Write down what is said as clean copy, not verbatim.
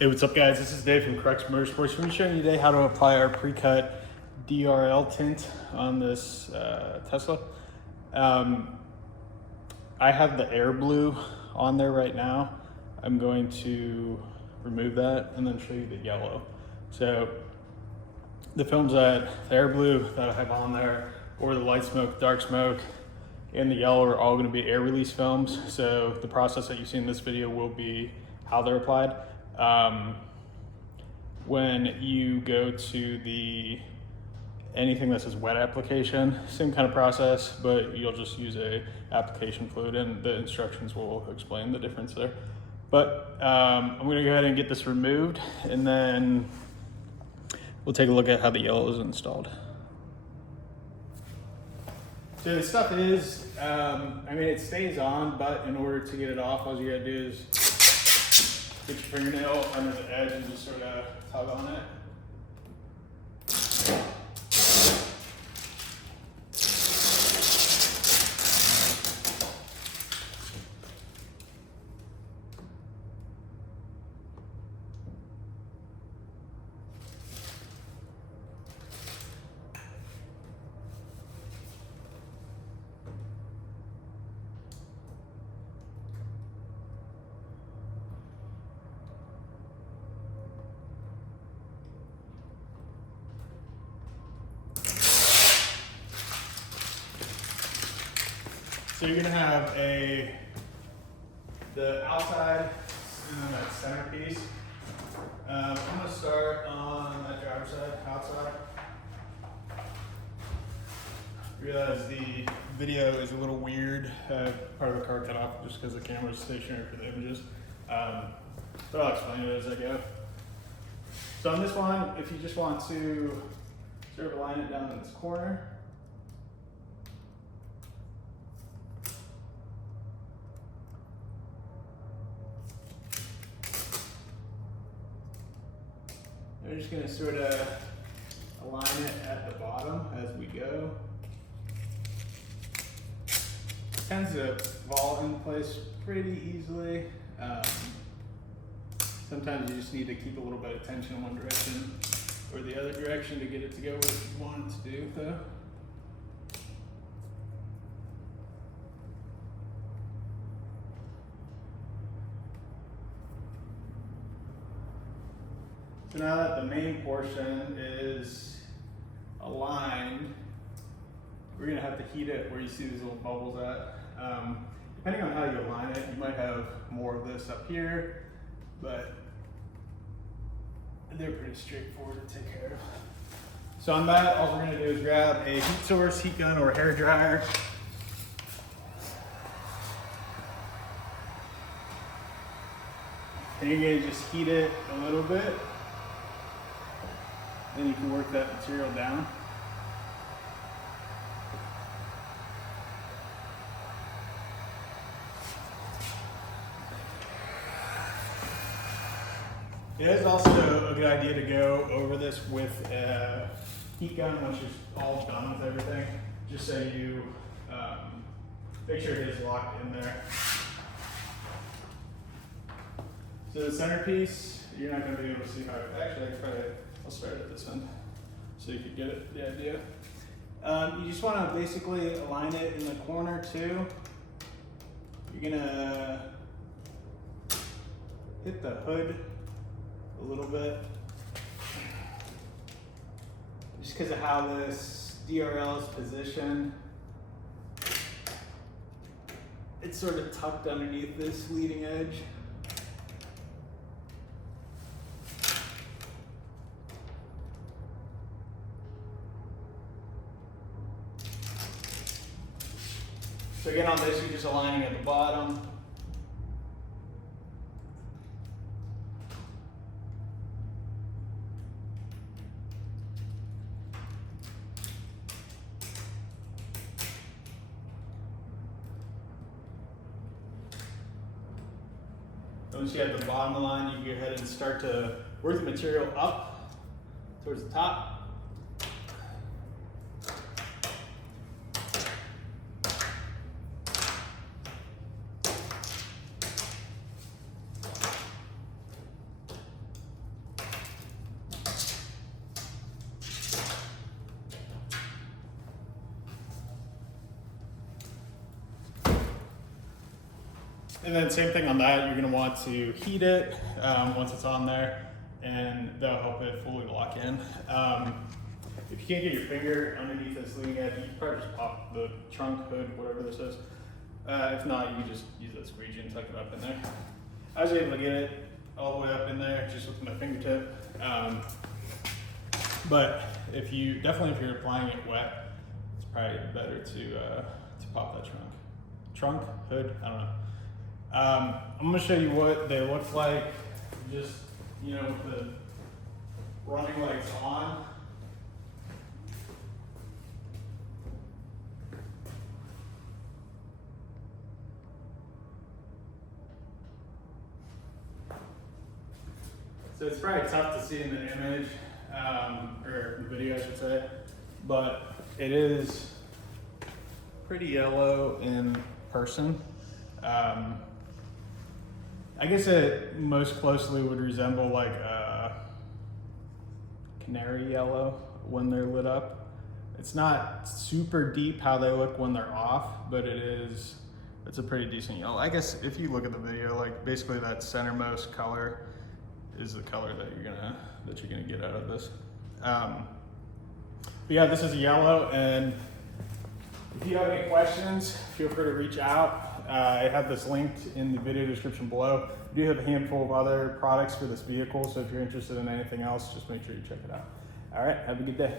Hey, what's up guys? This is Dave from Crux Motorsports. We're showing you today how to apply our pre-cut DRL tint on this Tesla. I have the air blue on there right now. I'm going to remove that and then show you the yellow. So the films that the air blue that I have on there, or the light smoke, dark smoke, and the yellow are all going to be air release films. So the process that you see in this video will be how they're applied. When you go to anything that says wet application, same kind of process, but you'll just use a application fluid, and the instructions will explain the difference there. But I'm gonna go ahead and get this removed, and then we'll take a look at how the yellow is installed. So the stuff is, it stays on, but in order to get it off, all you gotta do is get your fingernail under the edge and just sort of tug on it. So you're gonna have the outside and then that centerpiece. I'm gonna start on that driver's side, outside. Realize the video is a little weird. Part of the car cut off just because the camera is stationary for the images. But I'll explain it as I go. So on this one, if you just want to sort of align it down in this corner, we're just going to sort of align it at the bottom as we go. It tends to fall in place pretty easily. Sometimes you just need to keep a little bit of tension in one direction or the other direction to get it to go where you want it to do, though. So now that the main portion is aligned, we're gonna have to heat it where you see these little bubbles at. Depending on how you align it, you might have more of this up here, but they're pretty straightforward to take care of. So on that, all we're gonna do is grab a heat source, heat gun, or a hair dryer. And you're gonna just heat it a little bit. Then you can work that material down. It is also a good idea to go over this with a heat gun once you're all done with everything, just so you make sure it is locked in there. So the centerpiece, you're not going to be able to see how it, actually I'll start at this end so you can get the idea. You just want to basically align it in the corner too. You're going to hit the hood a little bit, just because of how this DRL is positioned. It's sort of tucked underneath this leading edge. So again, on this, you're just aligning at the bottom. Once you have the bottom of the line, you can go ahead and start to work the material up towards the top. And then same thing on that, you're gonna want to heat it once it's on there, and that'll help it fully lock in. If you can't get your finger underneath this leading edge, you can probably just pop the trunk, hood, whatever this is. If not, you can just use that squeegee and tuck it up in there. I was able to get it all the way up in there just with my fingertip. But if you're applying it wet, it's probably better to pop that trunk, hood, I don't know. I'm gonna show you what they look like, just, you know, with the running lights on. So it's probably tough to see in the image, or the video I should say, but it is pretty yellow in person. I guess it most closely would resemble like a canary yellow when they're lit up. It's not super deep how they look when they're off, but it's a pretty decent yellow. I guess if you look at the video, like basically that centermost color is the color that you're gonna get out of this. But yeah, this is a yellow, and if you have any questions, feel free to reach out. I have this linked in the video description below. I do have a handful of other products for this vehicle, so if you're interested in anything else, just make sure you check it out. All right, have a good day.